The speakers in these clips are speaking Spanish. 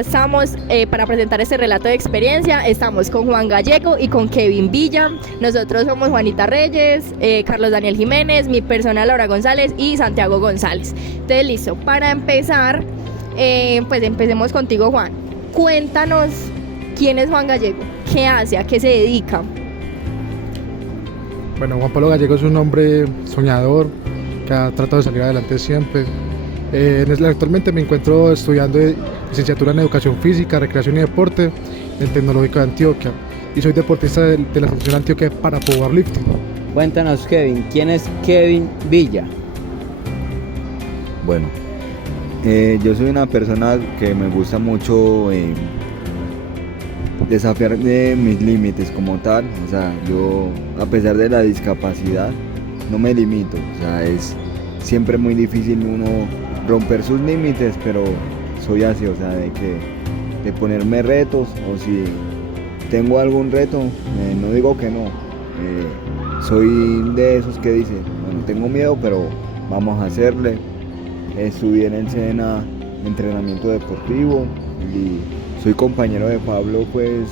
Estamos para presentar este relato de experiencia. Estamos con Juan Gallego y con Kevin Villa. Nosotros somos Juanita Reyes, Carlos Daniel Jiménez, mi persona Laura González y Santiago González. Entonces, listo. Para empezar, pues empecemos contigo, Juan. Cuéntanos quién es Juan Gallego, qué hace, a qué se dedica. Bueno, Juan Pablo Gallego es un hombre soñador que ha tratado de salir adelante siempre. Actualmente me encuentro estudiando licenciatura en Educación Física, Recreación y Deporte en el Tecnológico de Antioquia y soy deportista de la Selección Antioquia para Powerlifting. Cuéntanos, Kevin, ¿quién es Kevin Villa? Bueno, yo soy una persona que me gusta mucho desafiar mis límites como tal. O sea, yo a pesar de la discapacidad no me limito. O sea, es siempre muy difícil uno romper sus límites, pero soy así, o sea, de ponerme retos, o si tengo algún reto, no digo que no. Soy de esos que dicen, bueno, tengo miedo, pero vamos a hacerle. Estudié en el SENA entrenamiento deportivo y soy compañero de Pablo pues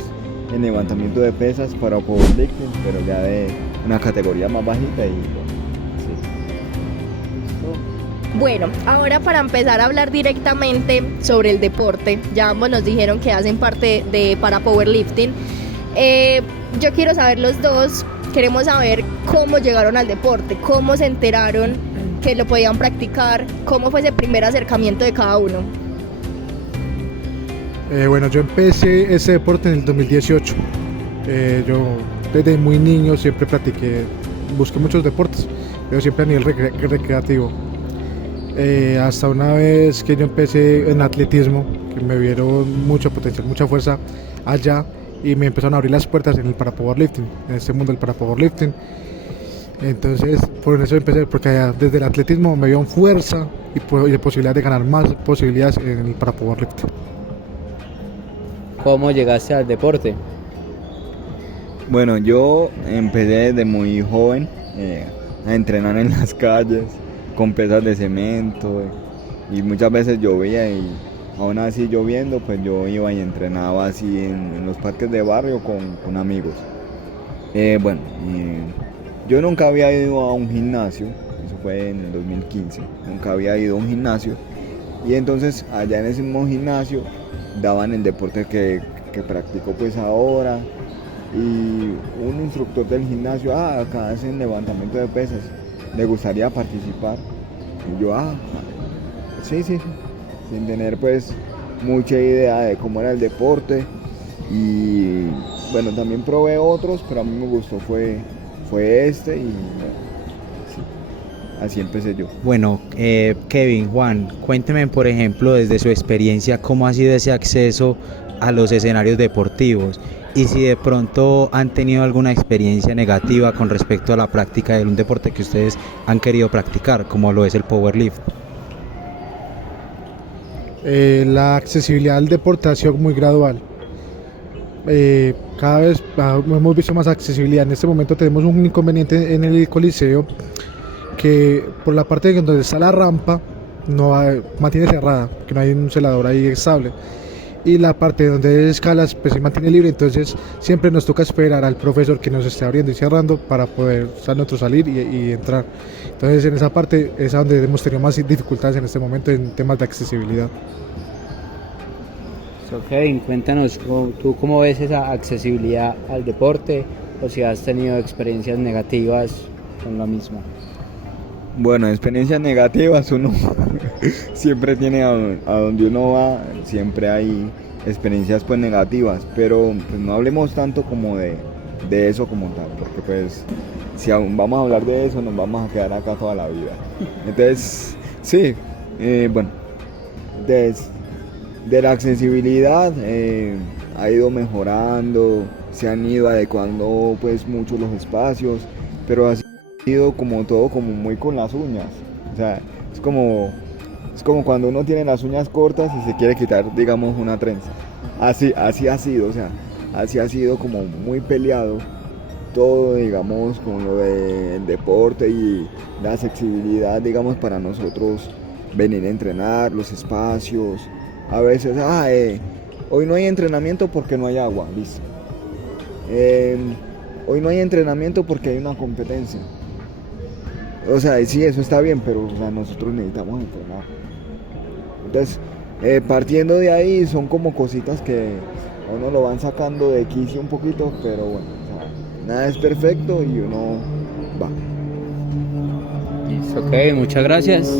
en levantamiento de pesas para powerlifting, pero ya de una categoría más bajita y bueno, sí. Bueno, ahora para empezar a hablar directamente sobre el deporte, ya ambos nos dijeron que hacen parte de para powerlifting. Yo quiero saber los dos, queremos saber cómo llegaron al deporte, cómo se enteraron que lo podían practicar, cómo fue ese primer acercamiento de cada uno. Bueno, yo empecé ese deporte en el 2018. Yo desde muy niño siempre busqué muchos deportes, pero siempre a nivel recreativo. Hasta una vez que yo empecé en atletismo, que me vieron mucho potencial, mucha fuerza allá y me empezaron a abrir las puertas en el para powerlifting, en este mundo del para powerlifting. Entonces, por eso empecé, porque allá desde el atletismo me vieron fuerza y posibilidad de ganar más posibilidades en el para powerlifting. ¿Cómo llegaste al deporte? Bueno, yo empecé desde muy joven a entrenar en las calles con pesas de cemento y muchas veces llovía y aún así lloviendo pues yo iba y entrenaba así en los parques de barrio con amigos. Yo nunca había ido a un gimnasio, eso fue en el 2015, nunca había ido a un gimnasio y entonces allá en ese mismo gimnasio daban el deporte que practico pues ahora y un instructor del gimnasio, acá hacen levantamiento de pesas, ¿le gustaría participar? Y yo, sí, sin tener pues mucha idea de cómo era el deporte y bueno, también probé otros, pero a mí me gustó fue este y sí, así empecé yo. Bueno, Kevin, Juan, cuénteme por ejemplo desde su experiencia cómo ha sido ese acceso a los escenarios deportivos y si de pronto han tenido alguna experiencia negativa con respecto a la práctica de un deporte que ustedes han querido practicar, como lo es el powerlift. La accesibilidad al deporte ha sido muy gradual. Cada vez hemos visto más accesibilidad. En este momento tenemos un inconveniente en el Coliseo, que por la parte donde está la rampa mantiene cerrada, que no hay un celador ahí estable, y la parte donde es escalas pues se mantiene libre, entonces siempre nos toca esperar al profesor que nos esté abriendo y cerrando para poder nosotros salir y entrar. Entonces en esa parte es donde hemos tenido más dificultades en este momento en temas de accesibilidad. Kevin, cuéntanos, ¿tú cómo ves esa accesibilidad al deporte o si has tenido experiencias negativas con la misma? Bueno, experiencias negativas uno siempre tiene a donde uno va, siempre hay experiencias pues negativas, pero pues no hablemos tanto como de eso como tal, porque pues si aún vamos a hablar de eso nos vamos a quedar acá toda la vida. Entonces, sí, bueno, de la accesibilidad ha ido mejorando, se han ido adecuando pues mucho los espacios, pero ha sido como todo como muy con las uñas, o sea, es como cuando uno tiene las uñas cortas y se quiere quitar digamos una trenza, así ha sido, o sea, así ha sido como muy peleado todo digamos con lo del deporte y la accesibilidad digamos para nosotros venir a entrenar, los espacios. A veces, Hoy no hay entrenamiento porque no hay agua, listo. Hoy no hay entrenamiento porque hay una competencia. O sea, sí, eso está bien, pero o sea, nosotros necesitamos entrenar. Entonces, partiendo de ahí, son como cositas que a uno lo van sacando de quicio un poquito, pero bueno, o sea, nada es perfecto y uno va. Listo, ok, muchas gracias.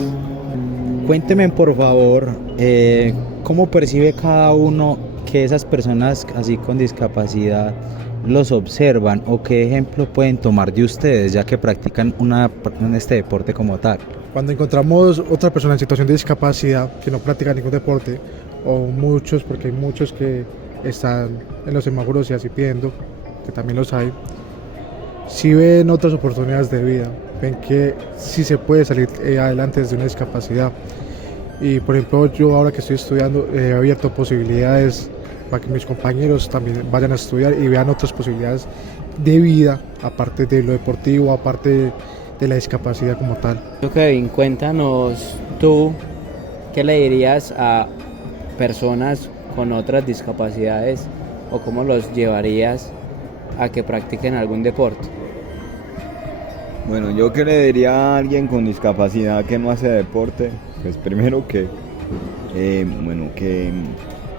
Cuénteme por favor, ¿cómo percibe cada uno que esas personas así con discapacidad los observan o qué ejemplo pueden tomar de ustedes ya que practican este deporte como tal? Cuando encontramos otra persona en situación de discapacidad que no practica ningún deporte, o muchos, porque hay muchos que están en los semáforos y así pidiendo, que también los hay, si ven otras oportunidades de vida, ven que sí se puede salir adelante desde una discapacidad. Y por ejemplo, yo ahora que estoy estudiando he abierto posibilidades para que mis compañeros también vayan a estudiar y vean otras posibilidades de vida, aparte de lo deportivo, aparte de la discapacidad como tal. Kevin, cuéntanos tú, ¿qué le dirías a personas con otras discapacidades o cómo los llevarías a que practiquen algún deporte? Bueno, yo que le diría a alguien con discapacidad que no hace deporte, pues primero que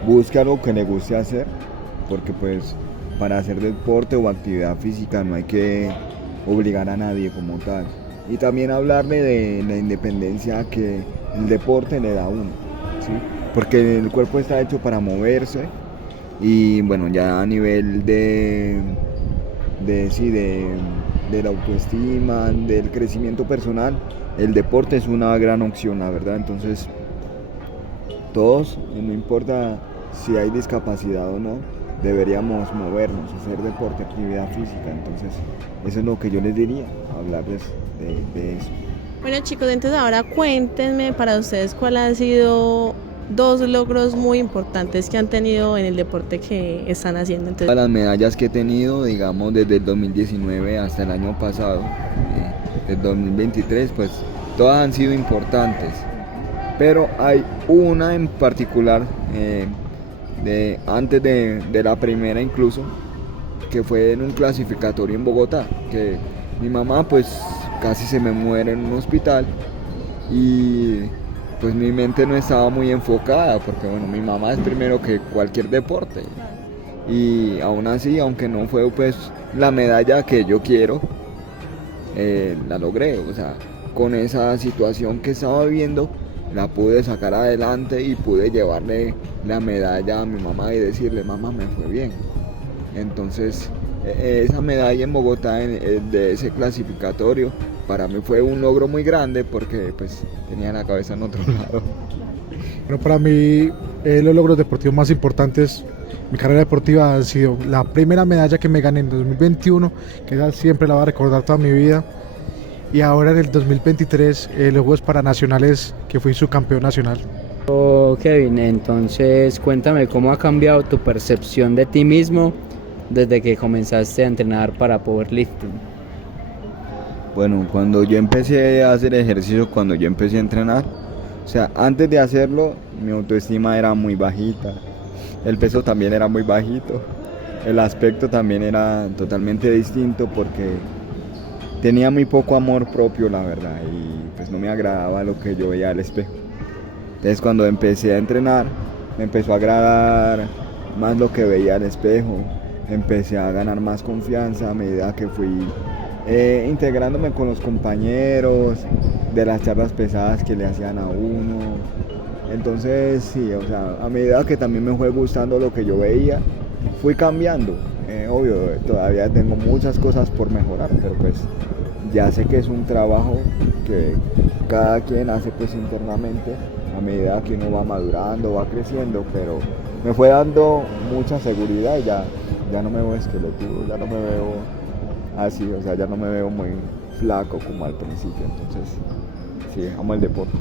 busque algo que le guste hacer, porque pues para hacer deporte o actividad física no hay que obligar a nadie como tal. Y también hablarle de la independencia que el deporte le da a uno, ¿sí? Porque el cuerpo está hecho para moverse y bueno, ya a nivel de la autoestima, del crecimiento personal, el deporte es una gran opción, la verdad. Entonces todos, no importa si hay discapacidad o no, deberíamos movernos, hacer deporte, actividad física. Entonces eso es lo que yo les diría, hablarles de eso. Bueno chicos, entonces ahora cuéntenme para ustedes cuál han sido 2 logros muy importantes que han tenido en el deporte que están haciendo. Entonces, Todas las medallas que he tenido, digamos, desde el 2019 hasta el año pasado, el 2023, pues todas han sido importantes. Pero hay una en particular, antes de la primera incluso, que fue en un clasificatorio en Bogotá, que mi mamá pues casi se me muere en un hospital y pues mi mente no estaba muy enfocada, porque bueno, mi mamá es primero que cualquier deporte. Y aún así, aunque no fue pues la medalla que yo quiero, la logré. O sea, con esa situación que estaba viviendo, la pude sacar adelante y pude llevarle la medalla a mi mamá y decirle, mamá, me fue bien. Entonces, esa medalla en Bogotá, de ese clasificatorio, para mí fue un logro muy grande porque pues tenía la cabeza en otro lado. Bueno, para mí los logros deportivos más importantes, mi carrera deportiva ha sido la primera medalla que me gané en 2021, que esa siempre la voy a recordar toda mi vida, y ahora en el 2023 los Juegos Paranacionales, que fui subcampeón nacional. Kevin, entonces cuéntame cómo ha cambiado tu percepción de ti mismo desde que comenzaste a entrenar para powerlifting. Bueno, cuando yo empecé a hacer ejercicio, cuando yo empecé a entrenar, o sea, antes de hacerlo, mi autoestima era muy bajita, el peso también era muy bajito, el aspecto también era totalmente distinto porque tenía muy poco amor propio, la verdad, y pues no me agradaba lo que yo veía al espejo. Entonces cuando empecé a entrenar, me empezó a agradar más lo que veía al espejo, empecé a ganar más confianza a medida que fui integrándome con los compañeros, de las charlas pesadas que le hacían a uno. Entonces sí, o sea, a medida que también me fue gustando lo que yo veía, fui cambiando. Obvio, todavía tengo muchas cosas por mejorar, pero pues ya sé que es un trabajo que cada quien hace pues internamente a medida que uno va madurando, va creciendo, pero me fue dando mucha seguridad y ya no me veo esquelético, ya no me veo así, o sea, ya no me veo muy flaco como al principio. Entonces sí, amo el deporte.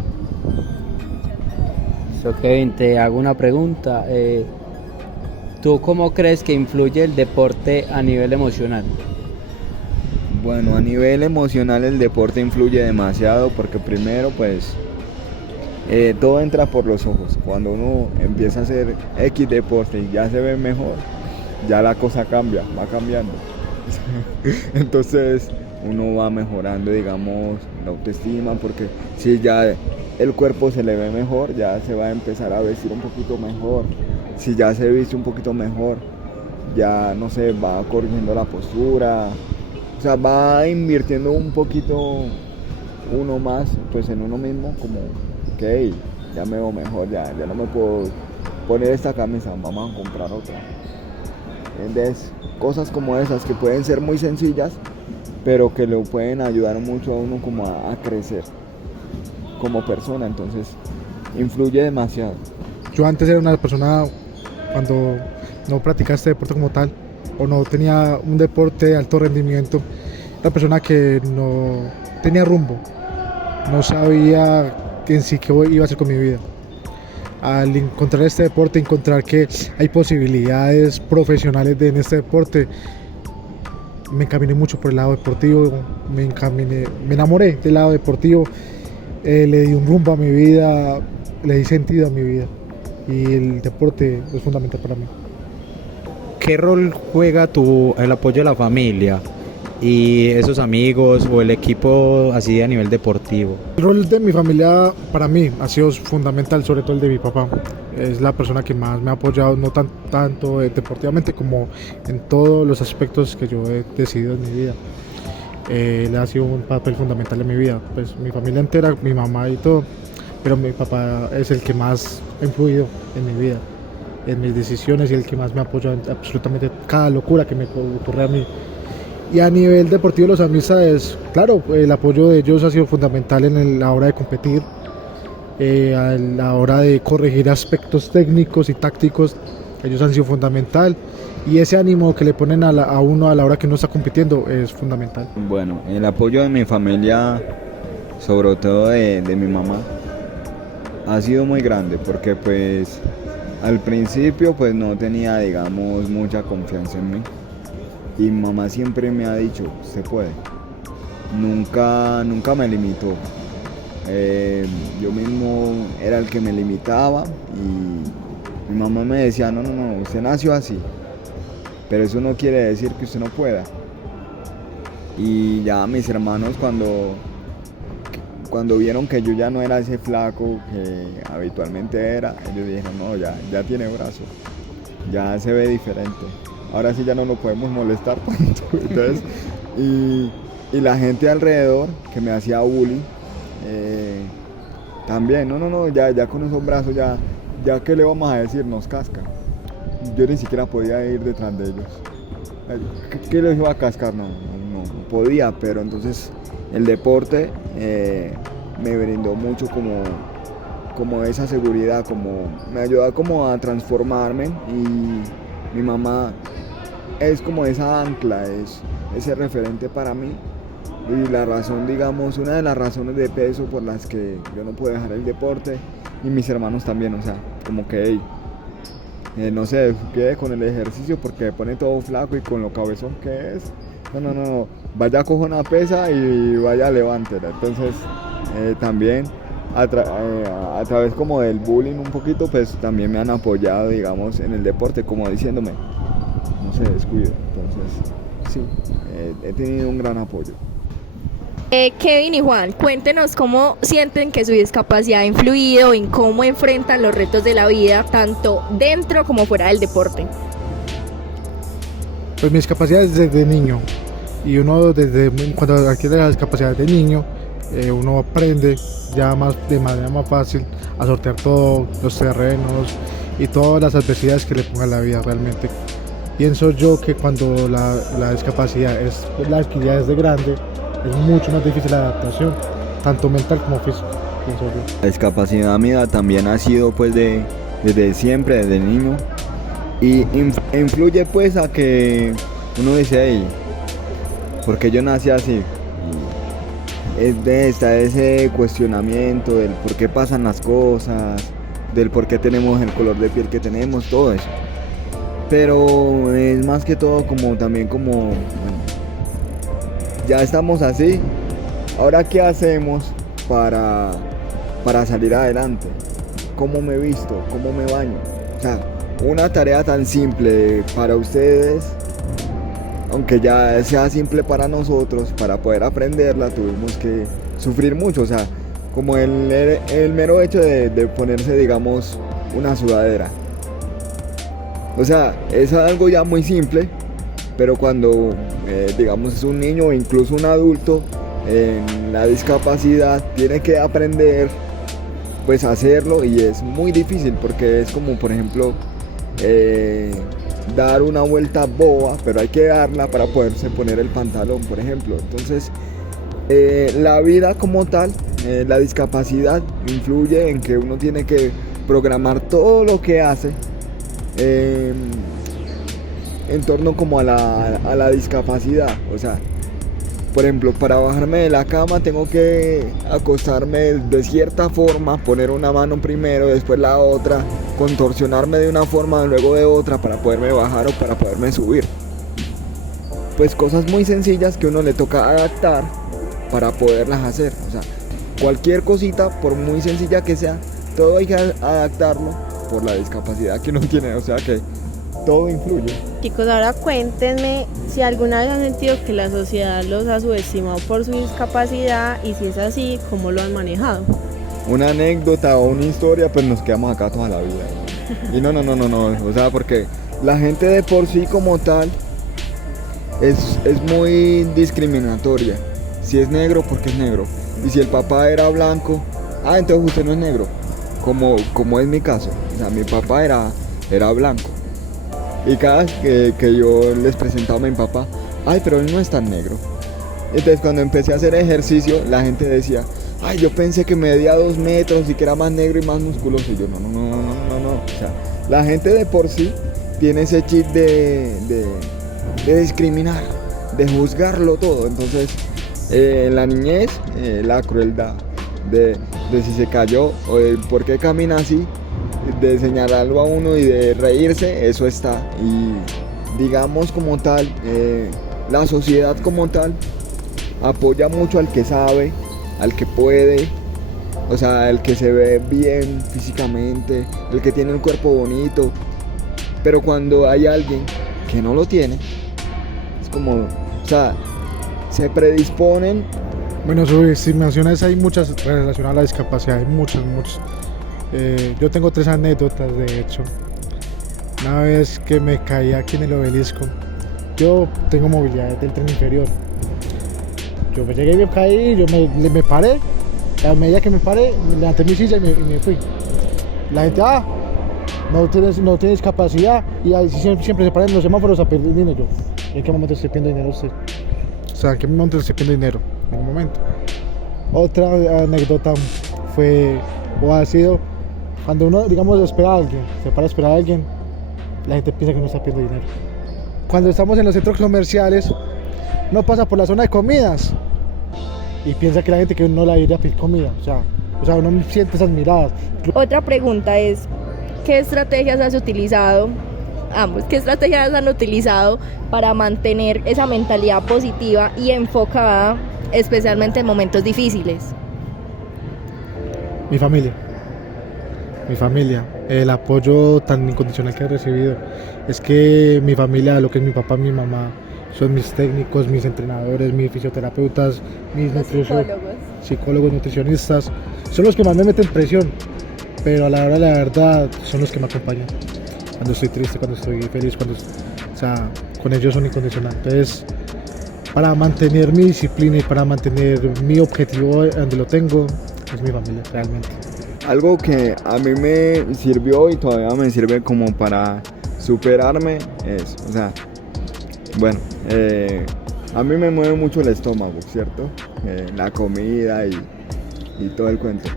So, Kevin, te hago una pregunta. ¿Tú cómo crees que influye el deporte a nivel emocional? Bueno, a nivel emocional el deporte influye demasiado porque primero pues todo entra por los ojos. Cuando uno empieza a hacer X deporte y ya se ve mejor, ya la cosa cambia, va cambiando. Entonces uno va mejorando, digamos, la autoestima, porque si ya el cuerpo se le ve mejor, ya se va a empezar a vestir un poquito mejor. Si ya se viste un poquito mejor, ya no sé, va corrigiendo la postura, o sea, va invirtiendo un poquito uno más pues en uno mismo, como ok, ya me veo mejor, ya no me puedo poner esta camisa, vamos a comprar otra. ¿Entiendes? Cosas como esas que pueden ser muy sencillas, pero que le pueden ayudar mucho a uno como a crecer como persona, entonces influye demasiado. Yo antes era una persona, cuando no practicaba este deporte como tal, o no tenía un deporte de alto rendimiento, una persona que no tenía rumbo, no sabía en sí qué iba a hacer con mi vida. Al encontrar este deporte, encontrar que hay posibilidades profesionales en este deporte, me encaminé mucho por el lado deportivo, me enamoré del lado deportivo, le di un rumbo a mi vida, le di sentido a mi vida, y el deporte es fundamental para mí. ¿Qué rol juega el apoyo de la familia y esos amigos o el equipo así a nivel deportivo? El rol de mi familia para mí ha sido fundamental, sobre todo el de mi papá. Es la persona que más me ha apoyado, no tanto deportivamente como en todos los aspectos que yo he decidido en mi vida. Él ha sido un papel fundamental en mi vida, pues mi familia entera, mi mamá y todo, pero mi papá es el que más ha influido en mi vida, en mis decisiones, y el que más me apoya en absolutamente cada locura que me ocurre a mí. Y a nivel deportivo, los amistades, claro, el apoyo de ellos ha sido fundamental en la hora de competir, a la hora de corregir aspectos técnicos y tácticos. Ellos han sido fundamental, y ese ánimo que le ponen a uno a la hora que uno está compitiendo es fundamental. Bueno, el apoyo de mi familia, sobre todo de mi mamá, ha sido muy grande, porque pues al principio pues no tenía, digamos, mucha confianza en mí, y mi mamá siempre me ha dicho, se puede, nunca me limitó. Yo mismo era el que me limitaba, y mi mamá me decía, no, usted nació así, pero eso no quiere decir que usted no pueda. Y ya mis hermanos, cuando vieron que yo ya no era ese flaco que habitualmente era, ellos dijeron, no, ya tiene brazo, ya se ve diferente, ahora sí ya no lo podemos molestar tanto. Entonces, y la gente alrededor que me hacía bullying, también, no, ya con esos brazos, ya que le vamos a decir, nos cascan. Yo ni siquiera podía ir detrás de ellos. ¿Qué les iba a cascar? No podía, pero entonces el deporte me brindó mucho como esa seguridad, como me ayudó como a transformarme, y mi mamá es como esa ancla, es ese referente para mí, y la razón, digamos, una de las razones de peso por las que yo no puedo dejar el deporte, y mis hermanos también, o sea, como que no se quede con el ejercicio porque me pone todo flaco y con lo cabezón que es. No, vaya, coja una pesa y vaya, levántela. Entonces también a través como del bullying un poquito, pues también me han apoyado, digamos, en el deporte, como diciéndome, no se descuide. Entonces sí, he tenido un gran apoyo. Kevin y Juan, cuéntenos cómo sienten que su discapacidad ha influido en cómo enfrentan los retos de la vida, tanto dentro como fuera del deporte. Pues mi discapacidad es desde niño, y uno cuando adquiere la discapacidad de niño, uno aprende ya de manera más fácil a sortear todos los terrenos y todas las adversidades que le ponga la vida. Realmente pienso yo que cuando la discapacidad la adquirida desde grande, es mucho más difícil la adaptación, tanto mental como física, pienso yo. La discapacidad mía también ha sido pues desde siempre, desde niño, y influye pues a que uno dice, hey, porque yo nací así. Y está ese cuestionamiento del por qué pasan las cosas, del por qué tenemos el color de piel que tenemos, todo eso. Pero es más que todo también ya estamos así, ahora qué hacemos para para salir adelante. ¿Cómo me visto? ¿Cómo me baño? O sea, una tarea tan simple para ustedes, aunque ya sea simple para nosotros, para poder aprenderla tuvimos que sufrir mucho. O sea, como el mero hecho de ponerse, digamos, una sudadera. O sea, es algo ya muy simple, pero cuando, digamos, es un niño o incluso un adulto en la discapacidad, tiene que aprender pues a hacerlo, y es muy difícil porque es como, por ejemplo, dar una vuelta boba, pero hay que darla para poderse poner el pantalón, por ejemplo. Entonces, la vida como tal, la discapacidad influye en que uno tiene que programar todo lo que hace en torno como a la discapacidad. O sea, por ejemplo, para bajarme de la cama tengo que acostarme de cierta forma, poner una mano primero, después la otra, contorsionarme de una forma, luego de otra para poderme bajar o para poderme subir. Pues cosas muy sencillas que uno le toca adaptar para poderlas hacer. O sea, cualquier cosita, por muy sencilla que sea, todo hay que adaptarlo por la discapacidad que uno tiene. O sea que todo influye. Chicos, ahora cuéntenme si alguna vez han sentido que la sociedad los ha subestimado por su discapacidad, y si es así, ¿cómo lo han manejado? Una anécdota o una historia, pues nos quedamos acá toda la vida. Y no, o sea, porque la gente de por sí como tal es muy discriminatoria. Si es negro, porque es negro. Y si el papá era blanco, entonces usted no es negro, como es mi caso. O sea, mi papá era blanco. Y cada vez que yo les presentaba a mi papá, pero él no es tan negro. Entonces cuando empecé a hacer ejercicio, la gente decía, yo pensé que medía 2 metros y que era más negro y más musculoso. Y yo, no. O sea, la gente de por sí tiene ese chip de discriminar, de juzgarlo todo. Entonces, en la niñez, la crueldad de si se cayó o de por qué camina así, de señalarlo a uno y de reírse, eso está. Y digamos como tal, la sociedad como tal apoya mucho al que sabe, al que puede, o sea, el que se ve bien físicamente, el que tiene el cuerpo bonito. Pero cuando hay alguien que no lo tiene, es como, o sea, se predisponen. Bueno, subestimaciones hay muchas relacionadas a la discapacidad, hay muchas. Yo tengo 3 anécdotas, de hecho. Una vez que me caí aquí en el obelisco, yo tengo movilidad del tren inferior. Yo me llegué y me caí, yo me paré. A medida que me paré, me levanté mi silla y me fui. La gente, no tiene discapacidad, y ahí siempre se paran en los semáforos a pedir dinero. ¿En qué momento estoy pidiendo dinero usted? O sea, ¿en qué momento estoy pidiendo dinero? En un momento. Otra anécdota fue, o ha sido, cuando uno, digamos, espera a alguien, se para a esperar a alguien, la gente piensa que uno está pidiendo dinero. Cuando estamos en los centros comerciales, no pasa por la zona de comidas y piensa que la gente que uno la iría a pedir comida. O sea, uno siente esas miradas. Otra pregunta es, ¿qué estrategias has utilizado? ¿Qué estrategias han utilizado para mantener esa mentalidad positiva y enfocada, especialmente en momentos difíciles? Mi familia, el apoyo tan incondicional que he recibido. Es que mi familia, lo que es mi papá, mi mamá, son mis técnicos, mis entrenadores, mis fisioterapeutas, mis psicólogos, nutricionistas, son los que más me meten presión, pero a la hora de la verdad son los que me acompañan. Cuando estoy triste, cuando estoy feliz, o sea, con ellos son incondicionales. Entonces, para mantener mi disciplina y para mantener mi objetivo donde lo tengo, es mi familia, realmente. Algo que a mí me sirvió y todavía me sirve como para superarme es, o sea, bueno, a mí me mueve mucho el estómago, ¿cierto? La comida y todo el cuento.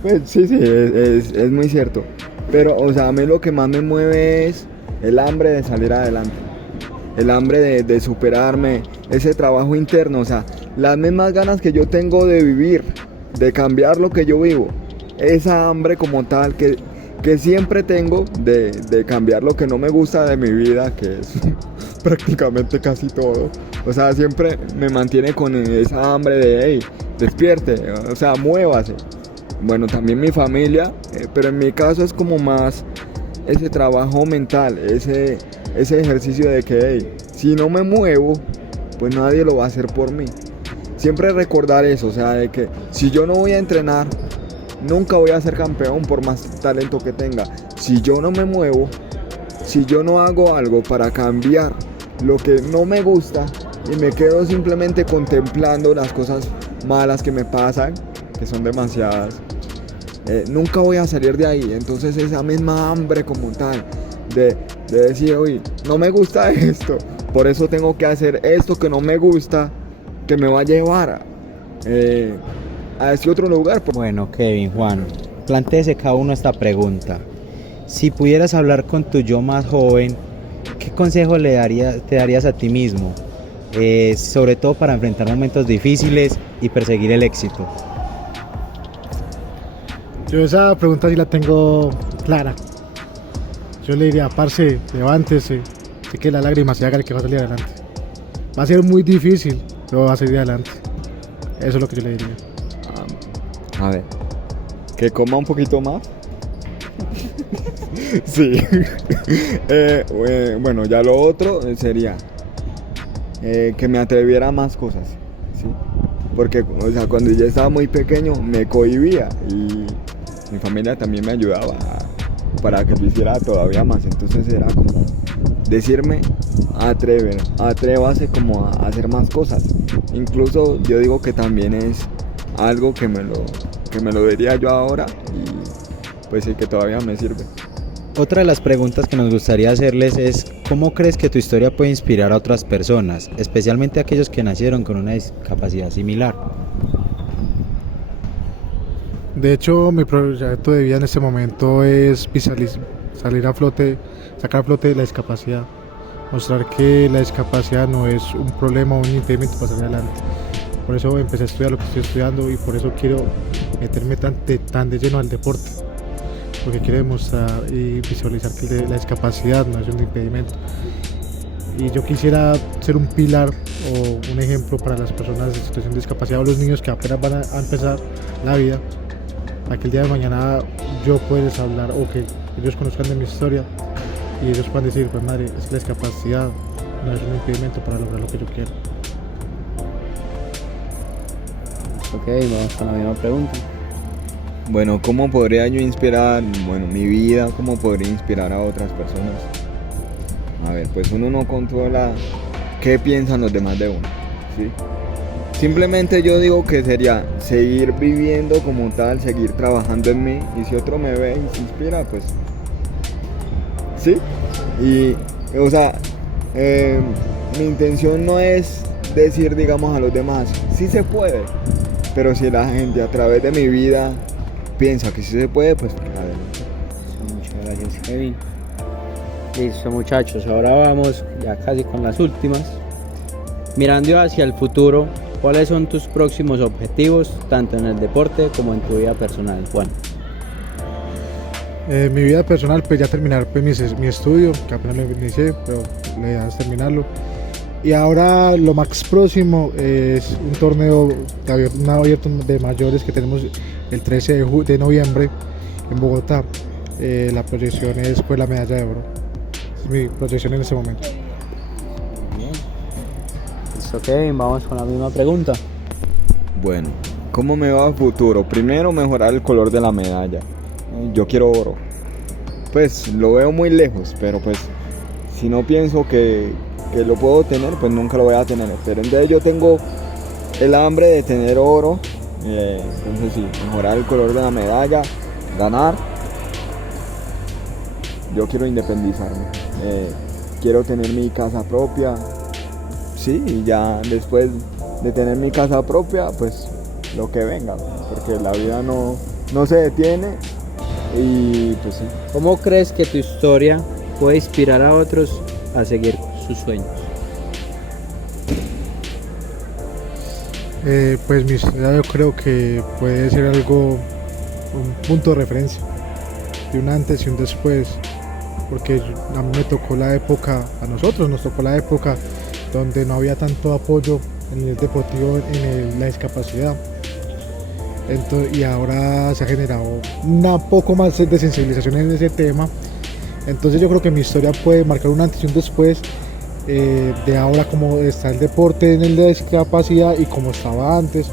Pues sí, es muy cierto. Pero, o sea, a mí lo que más me mueve es el hambre de salir adelante. El hambre de superarme, ese trabajo interno, o sea, las mismas ganas que yo tengo de vivir, de cambiar lo que yo vivo. Esa hambre como tal que siempre tengo de cambiar lo que no me gusta de mi vida, que es prácticamente casi todo. O sea, siempre me mantiene con esa hambre de, hey, despierte, o sea, muévase. bueno, también mi familia, pero en mi caso es como más ese trabajo mental, ese ejercicio de que, hey, si no me muevo, pues nadie lo va a hacer por mí. Siempre recordar eso, o sea, de que si yo no voy a entrenar, nunca voy a ser campeón por más talento que tenga. Si yo no me muevo, si yo no hago algo para cambiar lo que no me gusta y me quedo simplemente contemplando las cosas malas que me pasan, que son demasiadas, nunca voy a salir de ahí. Entonces esa misma hambre como tal de decir, oye, no me gusta esto, por eso tengo que hacer esto que no me gusta, que me va a llevar a ese otro lugar. Bueno, Kevin, Juan, plantéese cada uno esta pregunta. Si pudieras hablar con tu yo más joven, ¿qué consejo te darías a ti mismo? Sobre todo para enfrentar momentos difíciles y perseguir el éxito. Yo esa pregunta sí la tengo clara. Yo le diría, parce, levántese, seque las lágrimas y hágale que va a salir adelante. Va a ser muy difícil, pero va a salir adelante. Eso es lo que yo le diría. A ver, que coma un poquito más. Sí. Bueno, ya lo otro sería que me atreviera a más cosas, ¿sí? Porque, o sea, cuando yo estaba muy pequeño me cohibía y mi familia también me ayudaba para que lo hiciera todavía más. Entonces era como decirme, atrévase como a hacer más cosas. Incluso yo digo que también es algo que me lo diría yo ahora y pues sí, que todavía me sirve. Otra de las preguntas que nos gustaría hacerles es, ¿cómo crees que tu historia puede inspirar a otras personas, especialmente a aquellos que nacieron con una discapacidad similar? De hecho, mi proyecto de vida en este momento es salir a flote, sacar a flote la discapacidad. Mostrar que la discapacidad no es un problema o un impedimento para salir adelante. Por eso empecé a estudiar lo que estoy estudiando y por eso quiero meterme tan de lleno al deporte. Porque quiero demostrar y visualizar que la discapacidad no es un impedimento. Y yo quisiera ser un pilar o un ejemplo para las personas en situación de discapacidad o los niños que apenas van a empezar la vida, para que el día de mañana yo pueda hablar o que ellos conozcan de mi historia y ellos puedan decir, pues madre, es que la discapacidad no es un impedimento para lograr lo que yo quiero. Ok, vamos con la misma pregunta. Bueno, ¿cómo podría yo inspirar, mi vida, cómo podría inspirar a otras personas? A ver, pues uno no controla qué piensan los demás de uno, ¿sí? Simplemente yo digo que sería seguir viviendo como tal, seguir trabajando en mí, y si otro me ve y se inspira, pues sí. Y, o sea, mi intención no es decir, digamos, a los demás, sí se puede, pero si la gente a través de mi vida piensa que sí se puede, pues adelante. Muchas gracias, Kevin. Listo, muchachos, ahora vamos ya casi con las últimas. Mirando hacia el futuro, ¿cuáles son tus próximos objetivos, tanto en el deporte como en tu vida personal, Juan? Mi vida personal, pues ya terminar pues, mi estudio, que apenas lo inicié, pero la idea es terminarlo. Y ahora lo más próximo es un torneo abierto de mayores que tenemos el 13 de noviembre en Bogotá. La proyección es pues, la medalla de oro. Es mi proyección en este momento. Bien. Listo, Kevin, vamos con la misma pregunta. Bueno, ¿cómo me va a futuro? Primero, mejorar el color de la medalla. Yo quiero oro. Pues lo veo muy lejos, pero pues si no pienso que lo puedo tener, pues nunca lo voy a tener. Pero entonces yo tengo el hambre de tener oro. Entonces sí, mejorar el color de la medalla, ganar. Yo quiero independizarme. Quiero tener mi casa propia. Sí, y ya después de tener mi casa propia, pues lo que venga. Porque la vida no se detiene. Y pues sí. ¿Cómo crees que tu historia puede inspirar a otros a seguir sus sueños? Pues mi historia yo creo que puede ser algo, un punto de referencia, de un antes y un después, porque a mí me tocó la época, a nosotros nos tocó la época donde no había tanto apoyo en el deportivo, en la discapacidad. Y ahora se ha generado un poco más de sensibilización en ese tema. Entonces yo creo que mi historia puede marcar un antes y un después de ahora como está el deporte en el de discapacidad y como estaba antes.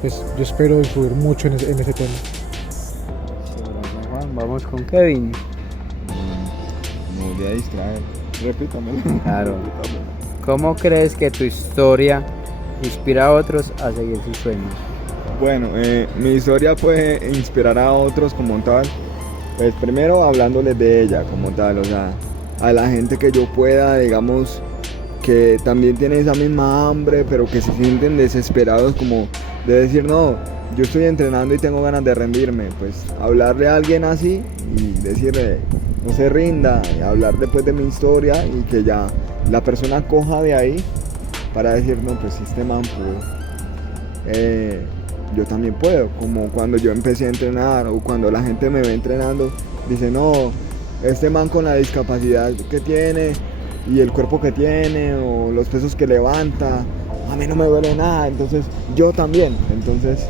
Pues yo espero influir mucho en ese tema. Juan, vamos con Kevin. Me volví a distraer. Repítamelo. Claro. ¿Cómo crees que tu historia inspira a otros a seguir sus sueños? Bueno, mi historia puede inspirar a otros como tal. Pues primero hablándoles de ella como tal, o sea, a la gente que yo pueda, digamos, que también tiene esa misma hambre, pero que se sienten desesperados como de decir, no, yo estoy entrenando y tengo ganas de rendirme, pues hablarle a alguien así y decirle, no se rinda, y hablar después de mi historia y que ya la persona coja de ahí para decir, no, pues si este man pudo, yo también puedo, como cuando yo empecé a entrenar o cuando la gente me ve entrenando, dice, no, este man con la discapacidad que tiene y el cuerpo que tiene o los pesos que levanta, a mí no me duele nada, entonces yo también, entonces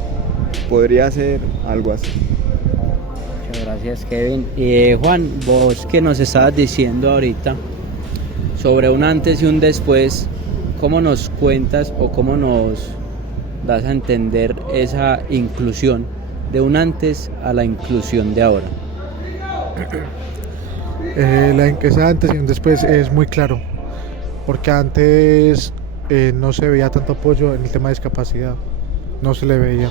podría ser algo así. Muchas gracias, Kevin. Y Juan, vos que nos estabas diciendo ahorita sobre un antes y un después, ¿cómo nos cuentas o cómo nos das a entender esa inclusión de un antes a la inclusión de ahora? Esa antes y un después es muy claro, porque antes no se veía tanto apoyo en el tema de discapacidad, no se le veía.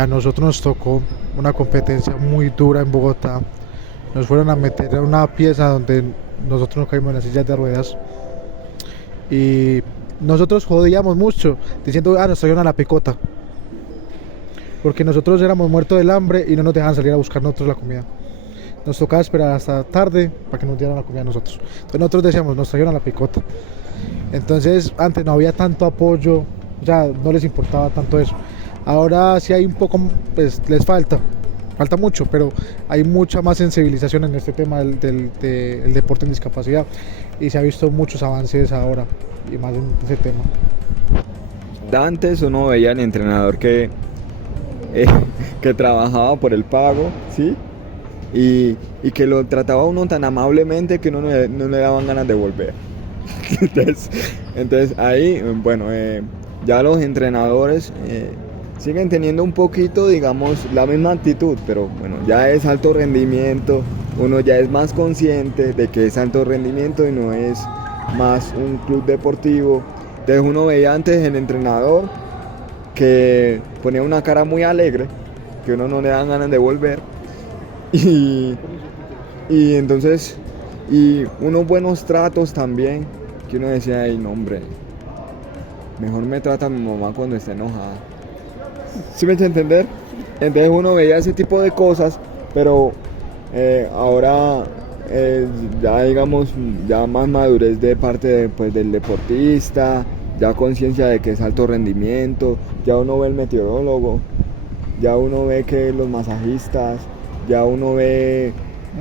A nosotros nos tocó una competencia muy dura en Bogotá, nos fueron a meter a una pieza donde nosotros nos caímos en las sillas de ruedas y nosotros jodíamos mucho diciendo, nos trajeron a la picota, porque nosotros éramos muertos del hambre y no nos dejaban salir a buscar nosotros la comida. Nos tocaba esperar hasta tarde para que nos dieran la comida a nosotros. Entonces nosotros decíamos, nos trajeron a la picota. Entonces antes no había tanto apoyo, ya no les importaba tanto eso. Ahora sí hay un poco, pues les falta mucho, pero hay mucha más sensibilización en este tema del deporte en discapacidad y se ha visto muchos avances ahora y más en ese tema. Antes uno veía al entrenador que trabajaba por el pago, ¿sí? Y que lo trataba uno tan amablemente que no le daban ganas de volver. entonces ahí, bueno, ya los entrenadores siguen teniendo un poquito, digamos, la misma actitud, pero bueno, ya es alto rendimiento, uno ya es más consciente de que es alto rendimiento y no es más un club deportivo. Entonces uno veía antes el entrenador que ponía una cara muy alegre, que uno no le dan ganas de volver. Y entonces, y unos buenos tratos también, que uno decía, ay no hombre, mejor me trata mi mamá cuando esté enojada. ¿Sí me echa a entender? Entonces uno veía ese tipo de cosas, pero ahora ya digamos, ya más madurez de parte pues, del deportista, ya conciencia de que es alto rendimiento, ya uno ve el meteorólogo, ya uno ve que los masajistas, ya uno ve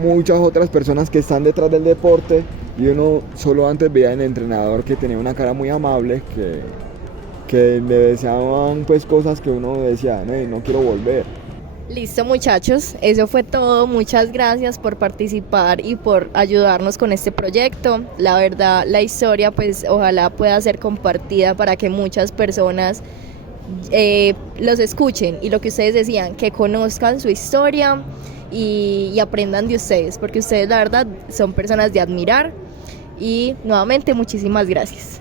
muchas otras personas que están detrás del deporte y uno solo antes veía al entrenador que tenía una cara muy amable, que le deseaban pues cosas que uno decía, no quiero volver. Listo, muchachos, eso fue todo. Muchas gracias por participar y por ayudarnos con este proyecto. La verdad, la historia pues ojalá pueda ser compartida para que muchas personas los escuchen y lo que ustedes decían, que conozcan su historia y aprendan de ustedes, porque ustedes la verdad son personas de admirar. Y nuevamente muchísimas gracias.